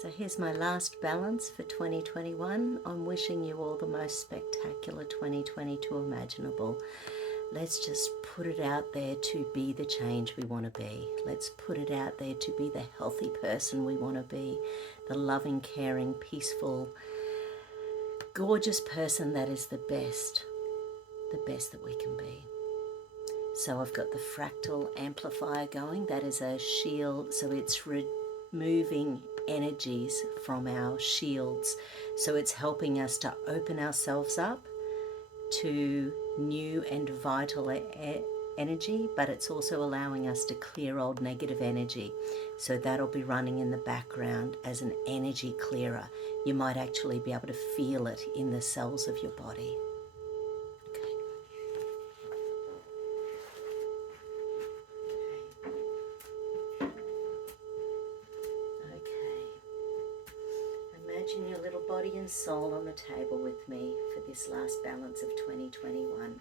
So here's my last balance for 2021. I'm wishing you all the most spectacular 2022 imaginable. Let's just put it out there to be the change we want to be. Let's put it out there to be the healthy person we want to be, the loving, caring, peaceful, gorgeous person that is the best that we can be. So I've got the fractal amplifier going. That is a shield, so it's removing energies from our shields. So it's helping us to open ourselves up to new and vital energy, but it's also allowing us to clear old negative energy. So that'll be running in the background as an energy clearer. You might actually be able to feel it in the cells of your body. Imagine your little body and soul on the table with me for this last balance of 2021.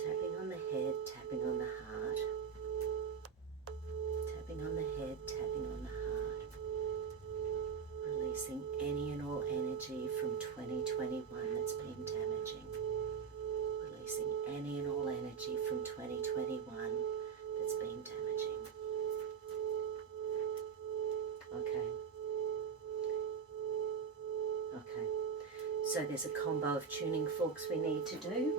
Tapping on the head, tapping on the heart. Tapping on the head, tapping on the heart. Releasing any and all energy from 2021 that's been damaging. Releasing any and all energy from 2021 that's been damaging. Okay, so there's a combo of tuning forks we need to do.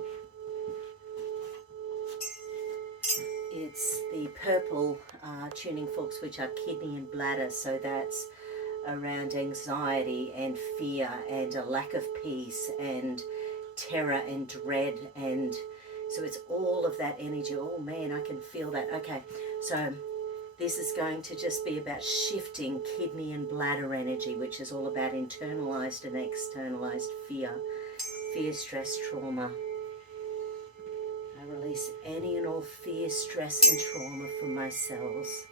It's the purple tuning forks, which are kidney and bladder, so that's around anxiety and fear and a lack of peace and terror and dread, and so it's all of that energy. Oh man, I can feel that. Okay, so this is going to just be about shifting kidney and bladder energy, which is all about internalized and externalized fear, stress, trauma. I release any and all fear, stress, and trauma from my cells.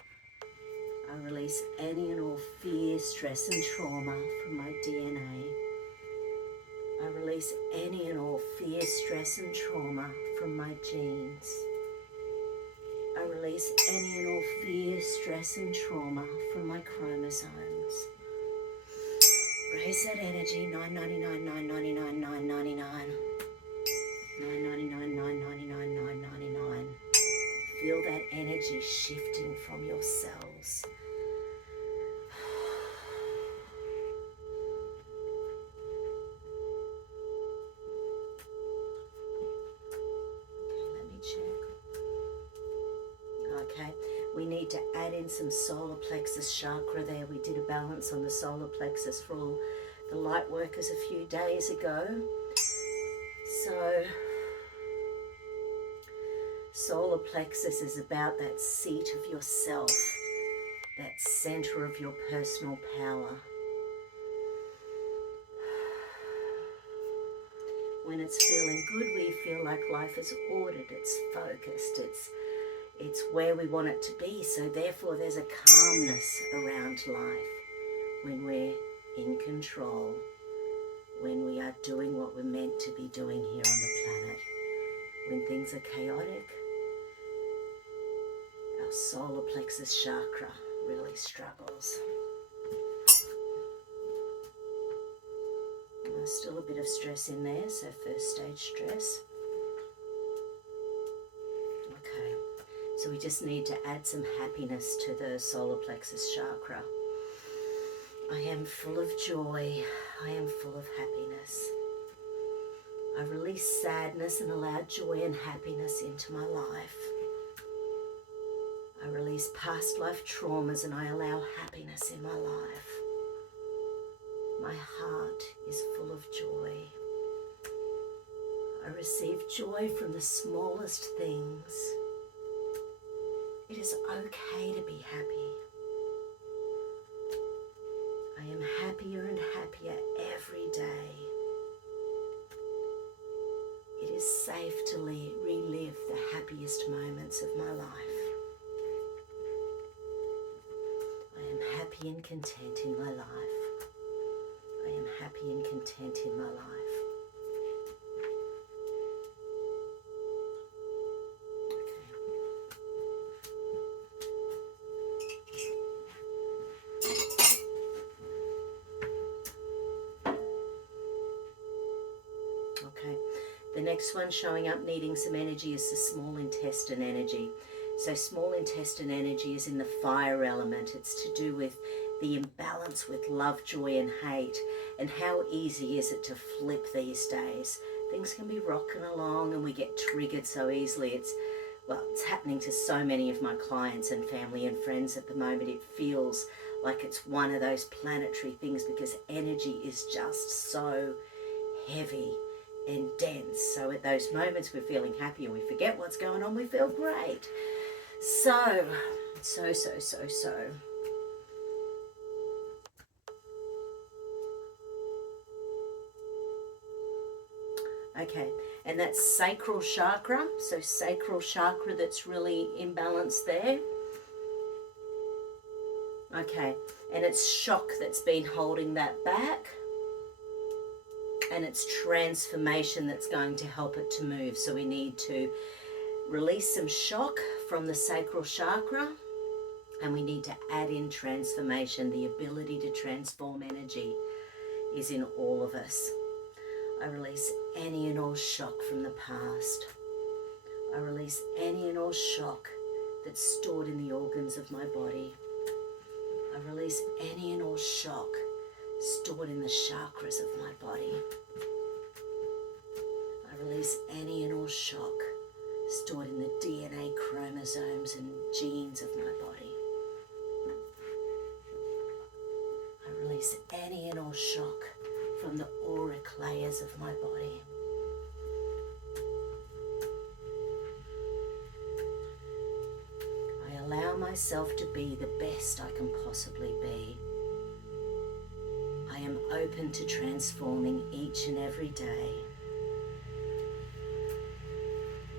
I release any and all fear, stress, and trauma from my DNA. I release any and all fear, stress, and trauma from my genes. I release any and all fear, stress, and trauma from my chromosomes. Raise that energy, 999, 999, 999. 999, 999, 999. Feel that energy shifting from your cells. Okay, we need to add in some solar plexus chakra there. We did a balance on the solar plexus for all the light workers a few days ago. So, solar plexus is about that seat of yourself, that center of your personal power. When it's feeling good, we feel like life is ordered, it's focused, it's where we want it to be. So therefore there's a calmness around life when we're in control, when we are doing what we're meant to be doing here on the planet. When things are chaotic, our solar plexus chakra really struggles. There's still a bit of stress in there, so first stage stress. Okay, so we just need to add some happiness to the solar plexus chakra. I am full of joy. I am full of happiness. I release sadness and allow joy and happiness into my life. I release past life traumas and I allow happiness in my life. My heart is full of joy. I receive joy from the smallest things. It is okay to be happy. I am happier and happier every day. It is safe to relive the happiest moments of my life. I am happy and content in my life. I am happy and content in my life. Okay. next one showing up needing some energy is the small intestine energy. So small intestine energy is in the fire element. It's to do with the imbalance with love, joy and hate, and how easy is it to flip these days. Things can be rocking along and we get triggered so easily. It's happening to so many of my clients and family and friends at the moment. It feels like it's one of those planetary things because energy is just so heavy and dense. So at those moments we're feeling happy and we forget what's going on, we feel great. So. Okay, and that's Sacral Chakra. So Sacral Chakra that's really imbalanced there. Okay, and it's shock that's been holding that back. And it's transformation that's going to help it to move. So we need to release some shock from the Sacral Chakra. And we need to add in transformation. The ability to transform energy is in all of us. I release any and all shock from the past. I release any and all shock that's stored in the organs of my body. I release any and all shock stored in the chakras of my body. I release any and all shock stored in the DNA chromosomes and genes of my body. I release any and all shock from the auric layers of my body. I allow myself to be the best I can possibly be. I am open to transforming each and every day.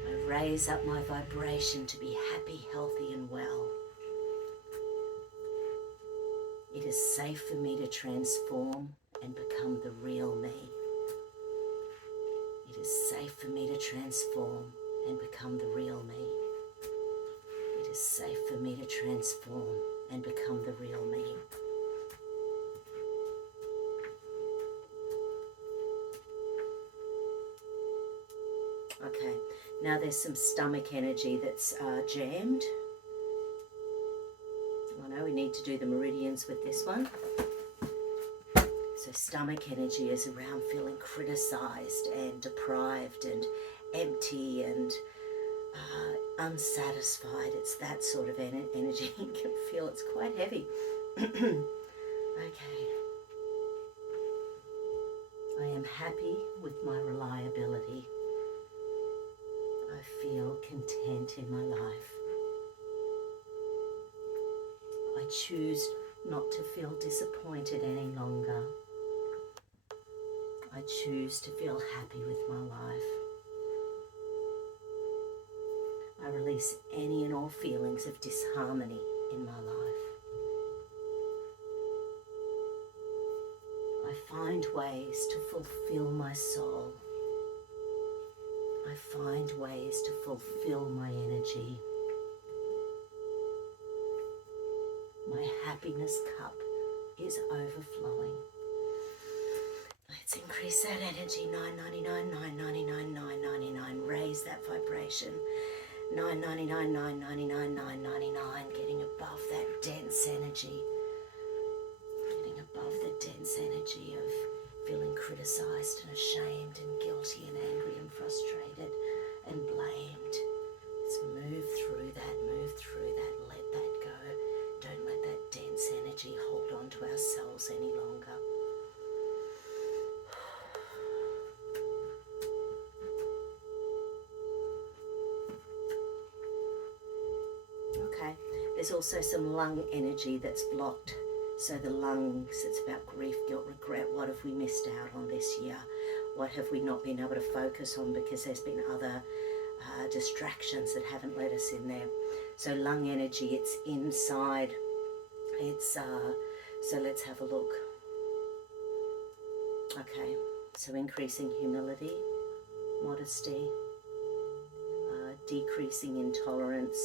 I raise up my vibration to be happy, healthy and well. It is safe for me to transform and become the real me. It is safe for me to transform and become the real me. It is safe for me to transform and become the real me. Okay, now there's some stomach energy that's jammed. I know we need to do the meridians with this one. So stomach energy is around feeling criticized and deprived and empty and unsatisfied. It's that sort of energy. You can feel it's quite heavy. Okay. I am happy with my reliability. I feel content in my life. I choose not to feel disappointed any longer. I choose to feel happy with my life. I release any and all feelings of disharmony in my life. I find ways to fulfill my soul. I find ways to fulfill my energy. My happiness cup is overflowing. Let's increase that energy. 999, 999, 999. Raise that vibration. 999, 999, 999. Getting above that dense energy. Getting above the dense energy of feeling criticized and ashamed and guilty and angry and frustrated and blamed. Let's move through that, let that go. Don't let that dense energy hold on to ourselves any longer. Okay, there's also some lung energy that's blocked. So the lungs, it's about grief, guilt, regret. What have we missed out on this year? What have we not been able to focus on because there's been other distractions that haven't let us in there? So lung energy, it's inside. It's so let's have a look. Okay, so increasing humility, modesty, decreasing intolerance,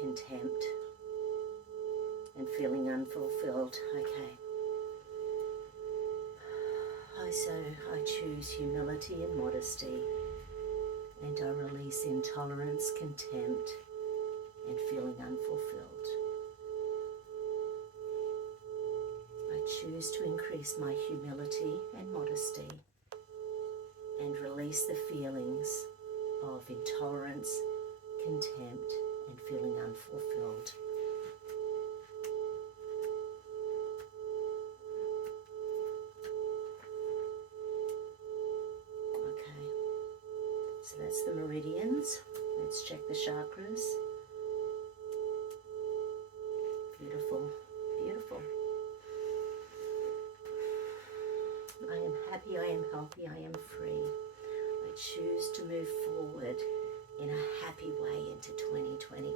contempt, and feeling unfulfilled. Okay. So I choose humility and modesty, and I release intolerance, contempt, and feeling unfulfilled. I choose to increase my humility and modesty and release the feelings of intolerance, contempt, and feeling unfulfilled. Okay, so that's the meridians. Let's check the chakras. Beautiful, beautiful. I am happy, I am healthy, I am free. I choose to move forward in a happy way into 2022.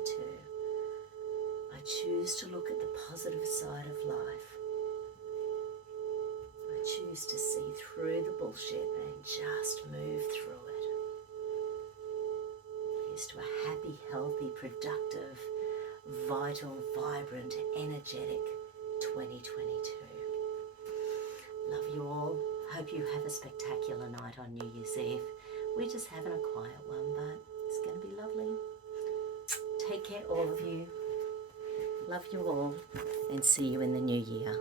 I choose to look at the positive side of life. I choose to see through the bullshit and just move through it. Here's to a happy, healthy, productive, vital, vibrant, energetic 2022. Love you all. Hope you have a spectacular night on New Year's Eve. We're just having a quiet one, but it's going to be lovely. Take care, all of you. Love you all, and see you in the new year.